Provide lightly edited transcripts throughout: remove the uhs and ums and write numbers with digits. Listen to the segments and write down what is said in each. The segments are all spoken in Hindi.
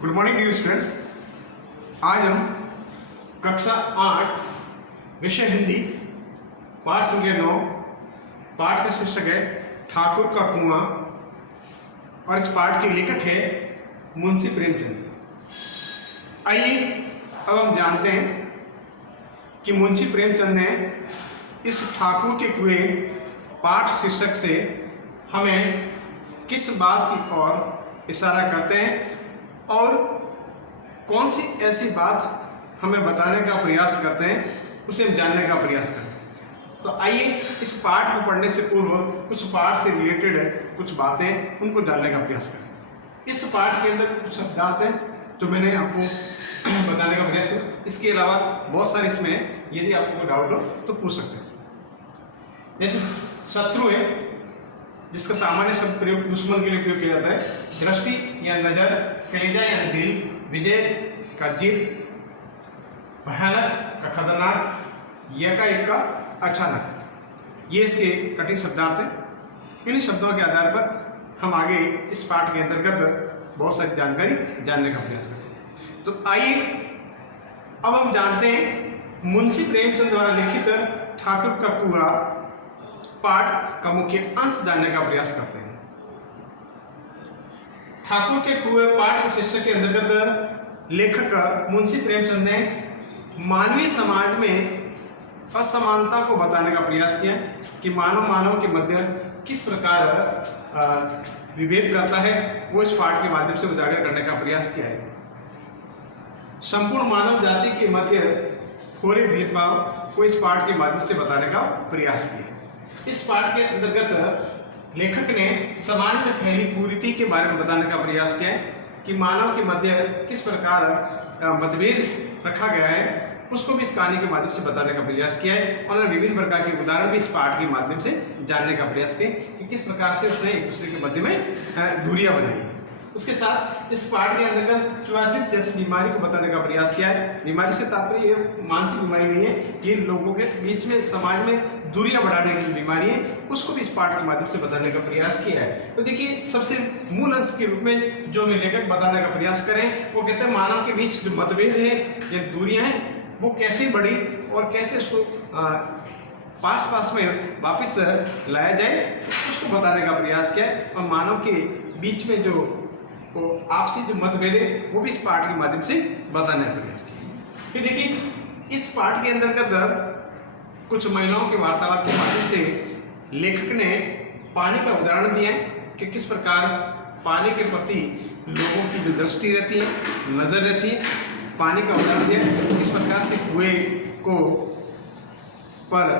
Good morning dear students. आज हम कक्षा 8 विषय हिंदी पाठ संख्या 9 पाठ का शीर्षक है ठाकुर का कुआं और इस पाठ के लेखक है मुंशी प्रेमचंद। आइए अब हम जानते हैं कि मुंशी प्रेमचंद ने इस ठाकुर के कुएं पाठ शीर्षक से हमें किस बात की ओर इशारा करते हैं और कौन सी ऐसी बात हमें बताने का प्रयास करते हैं उसे हम जानने का प्रयास करें। तो आइए इस पाठ को पढ़ने से पूर्व कुछ पाठ से रिलेटेड कुछ बातें उनको जानने का प्रयास करें। इस पाठ के अंदर कुछ शब्दार्थ हैं जो मैंने आपको बताने का प्रयास किया। इसके अलावा बहुत सारे इसमें यदि आपको डाउट हो तो पूछ सकते हैं। जैसे शत्रु है जिसका सामान्य शब्द प्रयोग दुश्मन के लिए प्रयोग किया जाता है। दृष्टि या नजर, कलेजा या दिल, विजय का जीत, भयानक का खतरनाक, एकाएक का अचानक, ये इसके कठिन शब्दार्थ हैं। इन्हीं शब्दों के आधार पर हम आगे इस पाठ के अंतर्गत बहुत सारी जानकारी जानने का प्रयास करें। तो आइए अब हम जानते हैं मुंशी प्रेमचंद द्वारा लिखित ठाकुर का कुआं पाठ का मुख्य अंश जानने का प्रयास करते हैं। ठाकुर के कुएं पाठ के शीर्षक के अंतर्गत लेखक मुंशी प्रेमचंद ने मानवीय समाज में असमानता को बताने का प्रयास किया कि मानव के मध्य किस प्रकार विभेद करता है, वो इस पाठ के माध्यम से उजागर करने का प्रयास किया है। संपूर्ण मानव जाति के मध्य हो रहे भेदभाव को इस पाठ के माध्यम से बताने का प्रयास किया है। इस पाठ के अंतर्गत लेखक ने समाज में फैली कुरीति के बारे में बताने का प्रयास किया है कि मानव के मध्य किस प्रकार मतभेद रखा गया है, उसको भी इस कहानी के माध्यम से बताने का प्रयास किया है। और विभिन्न प्रकार के उदाहरण भी इस पाठ के माध्यम से जानने का प्रयास किया कि किस प्रकार से उसने एक दूसरे के मध्य में दूरियां बनाई। उसके साथ इस पाठ के अंतर्गत चुराचित जैसी बीमारी को बताने का प्रयास किया है। बीमारी से तात्पर्य ये मानसिक बीमारी नहीं है, ये लोगों के बीच में समाज में दूरियां बढ़ाने की बीमारी है, उसको भी इस पाठ के माध्यम से बताने का प्रयास किया है। तो देखिए, सबसे मूल अंश के रूप में जो लेखक बताने का प्रयास करें वो कहते हैं मानव के बीच जो मतभेद है, ये दूरियां हैं, वो कैसे बढ़ी और कैसे उसको पास में वापस लाया जाए, उसको बताने का प्रयास किया है। और मानव के बीच में जो आपसी जो मतभेद है वो भी इस पाठ के माध्यम से बताने का प्रयास किया। फिर देखिए, इस पाठ के अंतर्गत कुछ महिलाओं के वार्तालाप के माध्यम से लेखक ने पानी का उदाहरण दिया है कि किस प्रकार पानी के प्रति लोगों की जो दृष्टि रहती है, नजर रहती है। पानी का उदाहरण दिया है किस प्रकार से कुएं को पर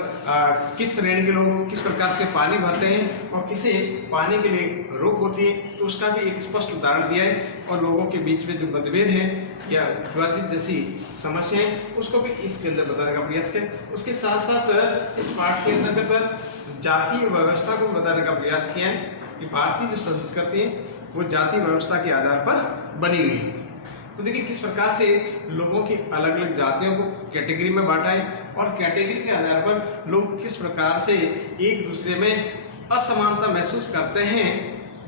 किस श्रेणी के लोग किस प्रकार से पानी भरते हैं और किसे पानी के लिए रोक होती है, तो उसका भी एक स्पष्ट उदाहरण दिया है। और लोगों के बीच में जो मतभेद है या विवादित जैसी समस्याएं, उसको भी इसके अंदर बताने का प्रयास किया। उसके साथ साथ इस पाठ के अंतर्गत जातीय व्यवस्था को बताने का प्रयास किया है कि भारतीय जो संस्कृति है वो जातीय व्यवस्था के आधार पर बनी हुई है। तो देखिए, किस प्रकार से लोगों की अलग अलग जातियों को कैटेगरी में बांटा है और कैटेगरी के आधार पर लोग किस प्रकार से एक दूसरे में असमानता महसूस करते हैं,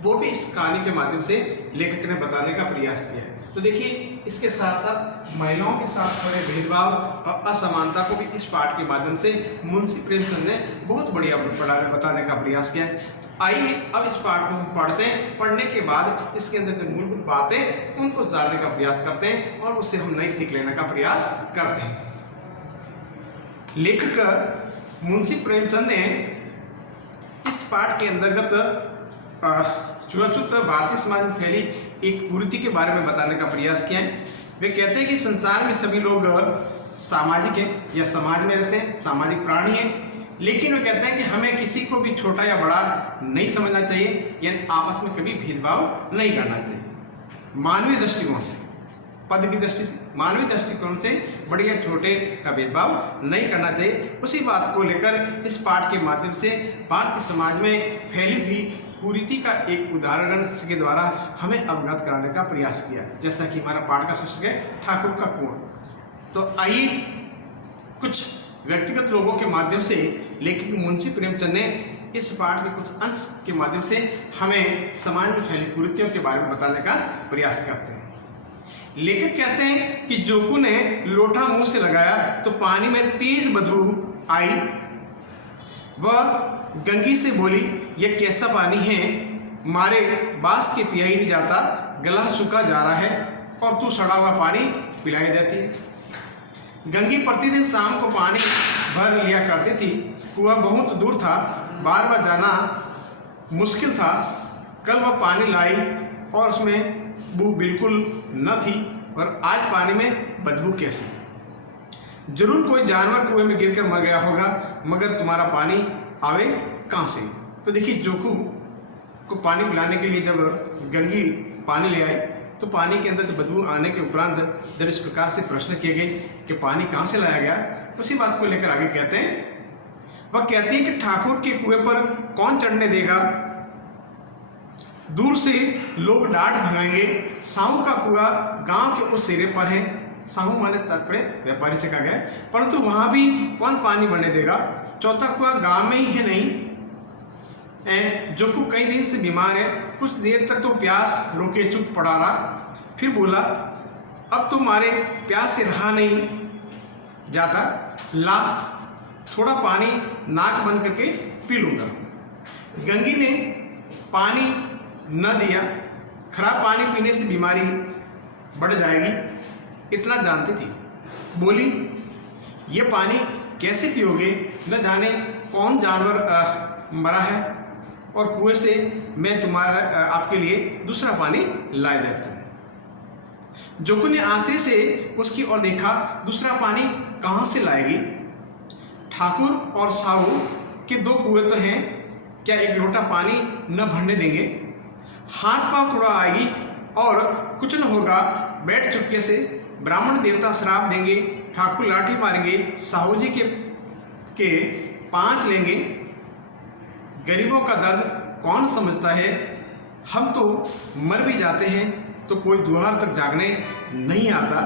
वो भी इस कहानी के माध्यम से लेखक ने बताने का प्रयास किया है। तो देखिए, इसके साथ साथ महिलाओं के साथ हो रहे भेदभाव और असमानता को भी इस पाठ के माध्यम से मुंशी प्रेमचंद ने बहुत बढ़िया बताने का प्रयास किया है। आइए अब इस पाठ को हम पढ़ते हैं। पढ़ने के बाद इसके अंदर जो मूलभूत बातें उनको जानने का प्रयास करते हैं और उससे हम नई सीख लेने का प्रयास करते हैं। लेखक मुंशी प्रेमचंद ने इस पाठ के अंतर्गत छुआछूत भारतीय समाज में फैली एक कुरीति के बारे में बताने का प्रयास किया है। वे कहते हैं कि संसार में सभी लोग सामाजिक हैं या समाज में रहते हैं, सामाजिक प्राणी हैं, लेकिन वो कहते हैं कि हमें किसी को भी छोटा या बड़ा नहीं समझना चाहिए, यानी आपस में कभी भेदभाव नहीं करना चाहिए। मानवीय दृष्टिकोण से, पद की दृष्टि से, मानवीय दृष्टिकोण से बड़े या छोटे का भेदभाव नहीं करना चाहिए। उसी बात को लेकर इस पाठ के माध्यम से भारतीय समाज में फैली हुई कुरीति का एक उदाहरण के द्वारा हमें अवगत कराने का प्रयास किया, जैसा कि हमारा पाठ का शीर्षक है ठाकुर का कुआं। तो आइए कुछ व्यक्तिगत लोगों के माध्यम से लेखक मुंशी प्रेमचंद ने इस पाठ के कुछ अंश के माध्यम से हमें समाज में फैली कुरीतियों के बारे में बताने का प्रयास करते हैं। लेखक कहते हैं कि जोकू ने लोटा मुंह से लगाया तो पानी में तेज बदबू आई। वह गंगी से बोली, यह कैसा पानी है, मारे बांस के पिया ही नहीं जाता, गला सूखा जा रहा है और तू सड़ा हुआ पानी पिलाई देती है। गंगी प्रतिदिन शाम को पानी भर लिया करती थी। कुआं बहुत दूर था, बार बार जाना मुश्किल था। कल वह पानी लाई और उसमें बू बिल्कुल न थी, और आज पानी में बदबू कैसी। जरूर कोई जानवर कुएं में गिरकर मर गया होगा, मगर तुम्हारा पानी आवे कहाँ से। तो देखिए, जोकू को पानी पिलाने के लिए जब गंगी पानी ले आई तो पानी के अंदर जो बदबू आने के उपरांत जब इस प्रकार से प्रश्न किए गए कि पानी कहाँ से लाया गया, उसी बात को लेकर आगे कहते हैं। वह कहती है कि ठाकुर के कुएं पर कौन चढ़ने देगा, दूर से लोग डांट भगाएंगे। साहू का कुआं गांव के उस सिरे पर है। साहू माने तात्पर्य व्यापारी से कहा गया, परंतु वहां भी कौन पानी भरने देगा। चौथा कुआं गांव में ही है नहीं। जोकू कई दिन से बीमार है, कुछ देर तक तो प्यास रोके चुप पड़ा रहा, फिर बोला, अब तुम्हारे प्यास से रहा नहीं जाता, ला थोड़ा पानी नाक बंद करके पी लूंगा। गंगी ने पानी न दिया। खराब पानी पीने से बीमारी बढ़ जाएगी, इतना जानती थी। बोली, ये पानी कैसे पियोगे, न जाने कौन जानवर मरा है, और कुएं से मैं तुम्हारा आपके लिए दूसरा पानी ला देता हूँ। जोकू ने आश्चर्य से उसकी ओर देखा, दूसरा पानी कहाँ से लाएगी। ठाकुर और साहू के दो कुएं तो हैं, क्या एक लोटा पानी न भरने देंगे। हाथ पांव थोड़ा आएगी और कुछ न होगा, बैठ चुपके से। ब्राह्मण देवता श्राप देंगे, ठाकुर लाठी मारेंगे, साहू जी के 5 लेंगे। गरीबों का दर्द कौन समझता है, हम तो मर भी जाते हैं तो कोई दोपहर तक जागने नहीं आता।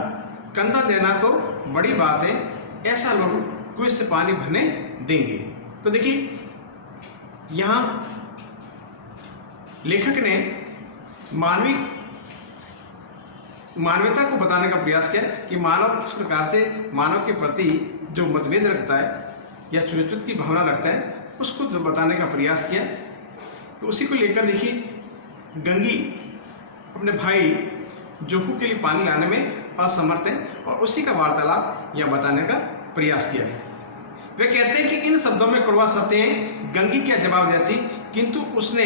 कंधा देना तो बड़ी बात है, ऐसा लोग कुएं से पानी भरने देंगे। तो देखिए, यहाँ लेखक ने मानवता को बताने का प्रयास किया कि मानव किस प्रकार से मानव के प्रति जो मतभेद रखता है या छुआछूत की भावना रखता है, उसको जो बताने का प्रयास किया। तो उसी को लेकर देखिए, गंगी अपने भाई जोकू के लिए पानी लाने में असमर्थ है और उसी का वार्तालाप या बताने का प्रयास किया है। वे कहते हैं कि इन शब्दों में कड़वा सत्य है। गंगी क्या जवाब देती, किंतु उसने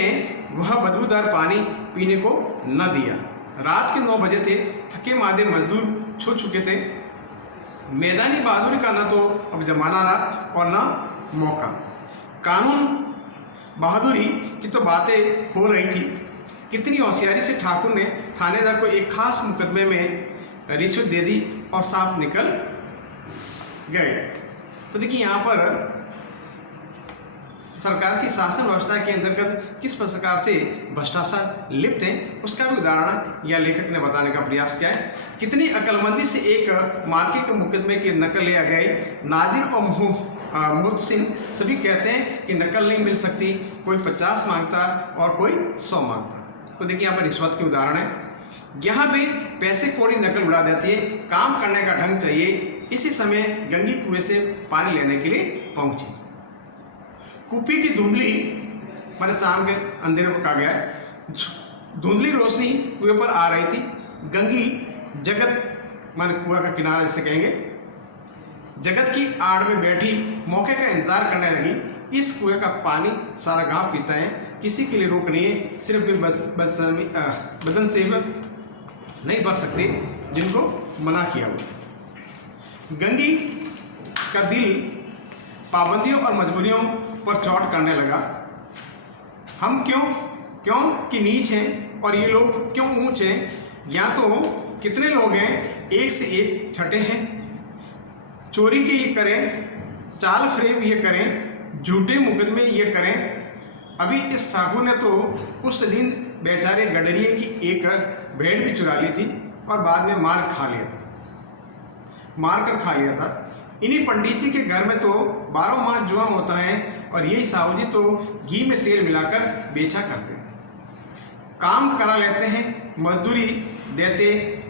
वह बदबूदार पानी पीने को न दिया। रात के 9 बजे थे, थके मादे मजदूर छू चुके थे। मैदानी बहादुरी का न तो अब जमाना रहा और न मौका। कानून बहादुरी की तो बातें हो रही थी। कितनी होशियारी से ठाकुर ने थानेदार को एक खास मुकदमे में रिश्वत दे दी और साफ निकल गए। तो देखिए, यहाँ पर सरकार की शासन व्यवस्था के अंतर्गत किस प्रकार से भ्रष्टाचार लिप्त है, उसका भी उदाहरण यह लेखक ने बताने का प्रयास किया है। कितनी अक्लमंदी से एक मार्के के मुकदमे की नकल ले गए। नाजिर और मुहसिन सभी कहते हैं कि नकल नहीं मिल सकती, कोई 50 मांगता और कोई 100 मांगता। तो देखिए, यहाँ पर रिश्वत के उदाहरण है। यहाँ भी पैसे कौड़ी नकल उड़ा देती है, काम करने का ढंग चाहिए। इसी समय गंगी कुएं से पानी लेने के लिए पहुंची। कुपी की धुंधली, मैंने शाम के अंधेरे को कहा गया है, धुंधली रोशनी कुएं पर आ रही थी। गंगी जगत माने कुआं का किनारा जिसे कहेंगे, जगत की आड़ में बैठी मौके का इंतजार करने लगी। इस कुएं का पानी सारा गांव पीता है, किसी के लिए रोक नहीं है। सिर्फ वे बदन से नहीं बच सकते जिनको मना किया हुआ। गंगी का दिल पाबंदियों और मजबूरियों पर चोट करने लगा। हम क्यों कि नीच हैं और ये लोग क्यों ऊंच हैं। या तो कितने लोग हैं, एक से एक छठे हैं। चोरी के ये करें, चाल फरेब ये करें, झूठे मुकदमे ये करें। अभी इस ठाकुर ने तो उस दिन बेचारे गडरिए की एक भेड़ भी चुरा ली थी और बाद में मार कर खा लिया था। इन्हीं पंडित जी के घर में तो 12 माह जुआ होता है और यही साहू जी तो घी में तेल मिलाकर बेचा करते हैं। काम करा लेते हैं, मजदूरी देते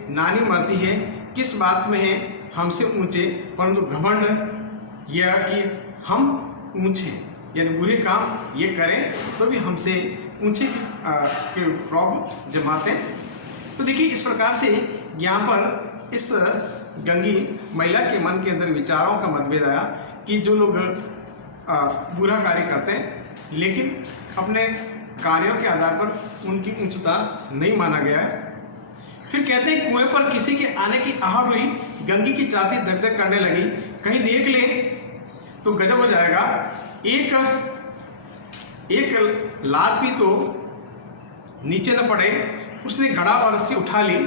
नानी मरती है, किस बात में है हमसे ऊंचे, परंतु घमंड यह कि हम ऊंचे, यानी बुरे काम ये करें तो भी हमसे ऊंचे के प्रॉब्लम जमाते। तो देखिए इस प्रकार से यहाँ पर इस गंगी महिला के मन के अंदर विचारों का मतभेद आया कि जो लोग बुरा कार्य करते हैं लेकिन अपने कार्यों के आधार पर उनकी उच्चता नहीं माना गया है। फिर कहते हैं कुएं पर किसी के आने की आहट हुई, गंगी की छाती धक धक करने लगी, कहीं देख ले तो गजब हो जाएगा। एक लात भी तो नीचे न पड़े। उसने घड़ा और रस्सी उठा ली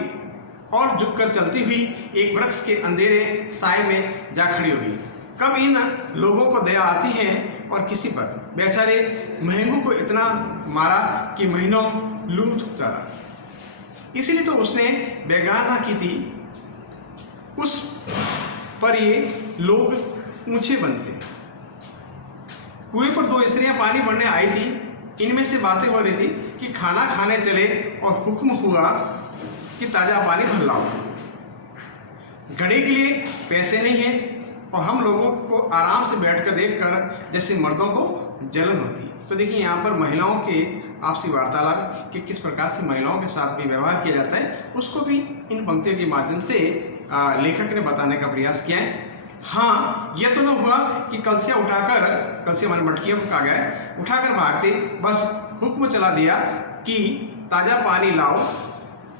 और झुककर चलती हुई एक वृक्ष के अंधेरे साए में जा खड़ी हुई। कब इन लोगों को दया आती है और किसी पर, बेचारे महंगू को इतना मारा कि महीनों लूट उतारा। इसीलिए तो उसने बेगाना की थी, उस पर ये लोग ऊंचे बनते। कुएं पर 2 स्त्रियां पानी भरने आई थी। इनमें से बातें हो रही थी कि खाना खाने चले और हुक्म हुआ कि ताज़ा पानी भर लाओ। घड़े के लिए पैसे नहीं है और हम लोगों को आराम से बैठकर देखकर जैसे मर्दों को जलन होती है। तो देखिए यहाँ पर महिलाओं के आपसी वार्तालाप कि किस प्रकार से महिलाओं के साथ भी व्यवहार किया जाता है, उसको भी इन पंक्तियों के माध्यम से लेखक ने बताने का प्रयास किया है। हाँ, यह तो न हुआ कि कलसिया उठाकर, कलसिया माने मटकियों का गया, उठाकर भागते, बस हुक्म चला दिया कि ताज़ा पानी लाओ।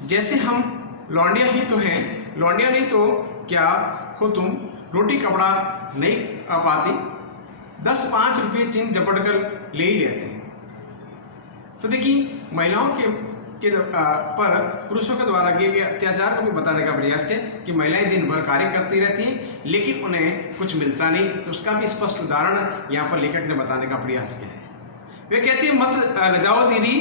जैसे हम लौंडिया ही तो हैं, लौंडिया नहीं तो क्या हो तुम, रोटी कपड़ा नहीं पाती, 10-5 रुपये चिन्ह झपट कर ले ही लेते हैं। तो देखिए महिलाओं के पर पुरुषों के द्वारा किए गए अत्याचार को भी बताने का प्रयास किया कि महिलाएं दिन भर कार्य करती रहती हैं लेकिन उन्हें कुछ मिलता नहीं। तो उसका भी स्पष्ट उदाहरण यहाँ पर लेखक ने बताने का प्रयास किया है। वे कहती है, मत लजाओ दीदी,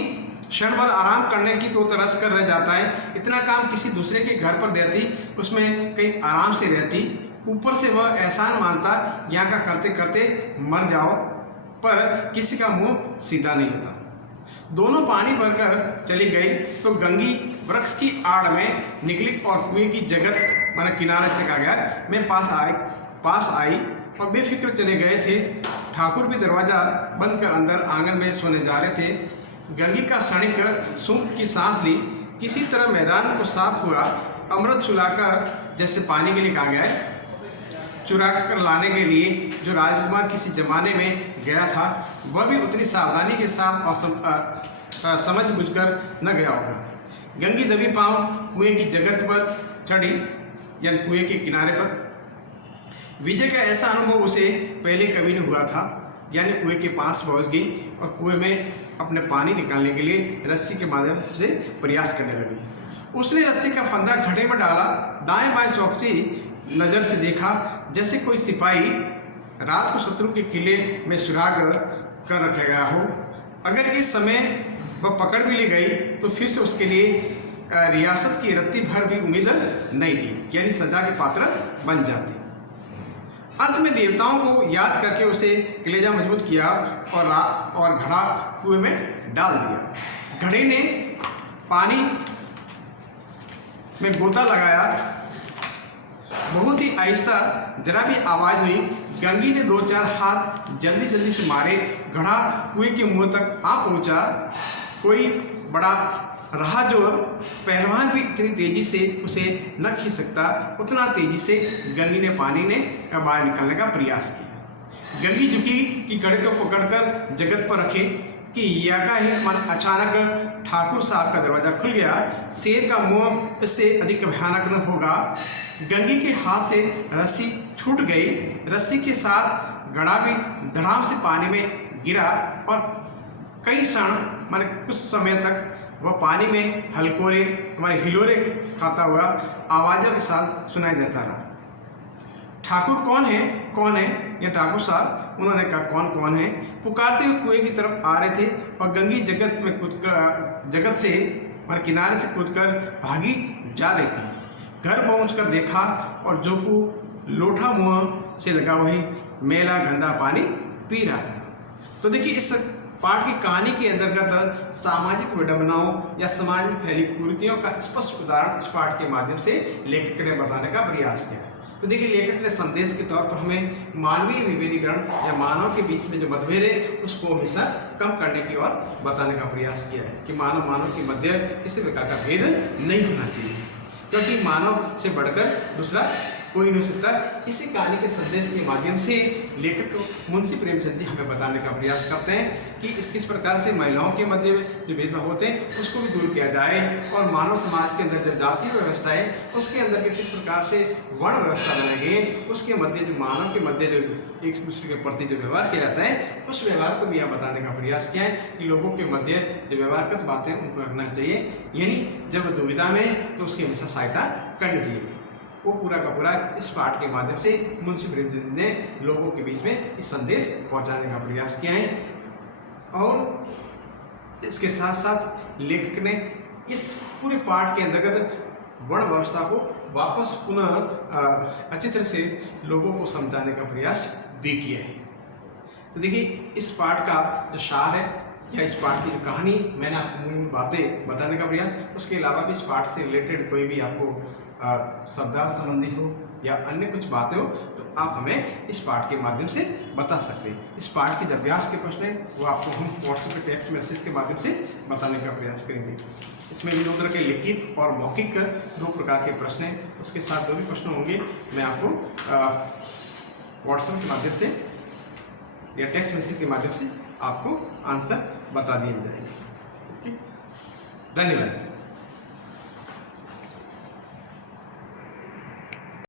क्षण भर आराम करने की तो तरस कर रह जाता है। इतना काम किसी दूसरे के घर पर देती, उसमें कहीं आराम से रहती, ऊपर से वह एहसान मानता, यहाँ का करते करते मर जाओ, पर किसी का मुंह सीधा नहीं होता। दोनों पानी भरकर चली गई तो गंगी वृक्ष की आड़ में निकली और कुएं की जगत माने किनारे से कहा गया मैं पास आई और बेफिक्र चले गए थे। ठाकुर भी दरवाजा बंद कर अंदर आंगन में सोने जा रहे थे। गंगी का क्षणिक सूंघ की सांस ली, किसी तरह मैदान को साफ हुआ। अमृत चुलाकर जैसे पानी के लिए कहा गया है, चुरा कर लाने के लिए जो राजकुमार किसी जमाने में गया था वह भी उतनी सावधानी के साथ और समझ बुझकर न गया होगा। गंगी दबी पांव कुएं की जगत पर चढ़ी, यानी कुएं के किनारे पर। विजय का ऐसा अनुभव उसे पहले कभी नहीं हुआ था, यानी कुएं के पास पहुंच गई और कुएं में अपने पानी निकालने के लिए रस्सी के माध्यम से प्रयास करने लगी। उसने रस्सी का फंदा घड़े में डाला, दाएं बाएं चौकसी नज़र से देखा जैसे कोई सिपाही रात को शत्रु के किले में सुराग कर रखा गया हो। अगर इस समय वह पकड़ भी ली गई तो फिर से उसके लिए रियासत की रत्ती भर भी उम्मीद नहीं थी, यानी सजा के पात्र बन जाती। अंत में देवताओं को याद करके उसे कलेजा मजबूत किया और घड़ा कुएं में डाल दिया। घड़े ने पानी में गोता लगाया, बहुत ही आहिस्ता, जरा भी आवाज़ हुई। गंगी ने 2-4 हाथ जल्दी जल्दी से मारे, घड़ा कुएं के मुंह तक आ पहुंचा। कोई बड़ा रहा जो पहलवान भी इतनी तेजी से उसे न खींच सकता, उतना तेजी से गंगी ने पानी ने बाहर निकालने का प्रयास किया। गंगी झुकी कि घड़े को पकड़कर जगत पर रखे कि यका ही मन अचानक ठाकुर साहब का दरवाज़ा खुल गया। शेर का मुंह इससे अधिक भयानक न होगा। गंगी के हाथ से रस्सी छूट गई, रस्सी के साथ घड़ा भी धड़ाम से पानी में गिरा और कई क्षण माने कुछ समय तक वह पानी में हलकोरे हमारे हिलोरे खाता हुआ आवाज़ों के साथ सुनाई देता रहा। ठाकुर कौन है, कौन है? ये ठाकुर साहब। उन्होंने कहा कौन कौन है? पुकारते हुए कुएं की तरफ आ रहे थे और गंगी जगत से माने किनारे से कूदकर भागी जा रही थी। घर पहुंचकर देखा और जोकू लोटा मुंह से लगा वही मेला गंदा पानी पी रहा था। तो देखिए इस पाठ की कहानी के अंतर्गत सामाजिक विडंबनाओं या समाज में फैली कुरीतियों का स्पष्ट उदाहरण इस पाठ के माध्यम से लेखक ने बताने का प्रयास किया है। तो देखिए, लेखक ने संदेश के तौर पर हमें मानवीय विभेदीकरण या मानव के बीच में जो मतभेद है उसको हमेशा कम करने की ओर बताने का प्रयास किया है कि मानव के मध्य किसी प्रकार का भेद नहीं होना चाहिए, क्योंकि मानव से बढ़कर दूसरा कोई नहीं हो सकता। इसी कहानी के संदेश के माध्यम से लेखक मुंशी प्रेमचंद जी हमें बताने का प्रयास करते हैं कि किस प्रकार से महिलाओं के मध्य जो भेदभाव होते हैं उसको भी दूर किया जाए, और मानव समाज के अंदर जो जातीय व्यवस्था है उसके अंदर के किस प्रकार से वर्ण व्यवस्था बनाई गई है, उसके मध्य जो मानव के मध्य जो एक दूसरे के प्रति जो व्यवहार किया जाता है उस व्यवहार को भी यहाँ बताने का प्रयास किया है कि लोगों के मध्य जो व्यवहारगत बातें उनको रखना चाहिए, यानी जब दुविधा में तो उसकी हमेशा सहायता करनी चाहिए। वो पूरा का पूरा इस पाठ के माध्यम से मुंशी प्रेमचंद ने लोगों के बीच में इस संदेश पहुंचाने का प्रयास किया है। और इसके साथ साथ लेखक ने इस पूरे पाठ के अंतर्गत वर्ण व्यवस्था को वापस पुनः अच्छी तरह से लोगों को समझाने का प्रयास भी किया है। तो देखिए, इस पाठ का जो सार है या इस पाठ की जो कहानी मैंने आपको मूल बातें बताने का प्रयास, उसके अलावा भी इस पाठ से रिलेटेड कोई भी आपको शब्दार्थ संबंधी हो या अन्य कुछ बातें हो तो आप हमें इस पाठ के माध्यम से बता सकते हैं। इस पाठ के जो अभ्यास के प्रश्न हैं वो आपको हम व्हाट्सएप पे टेक्स्ट मैसेज के माध्यम से बताने का प्रयास करेंगे। इसमें भी 2 तरह के लिखित और मौखिक 2 प्रकार के प्रश्न हैं, उसके साथ 2 भी प्रश्न होंगे, मैं आपको व्हाट्सएप के माध्यम से या टेक्स्ट मैसेज के माध्यम से आपको आंसर बता दिए जाएंगे। ओके, धन्यवाद।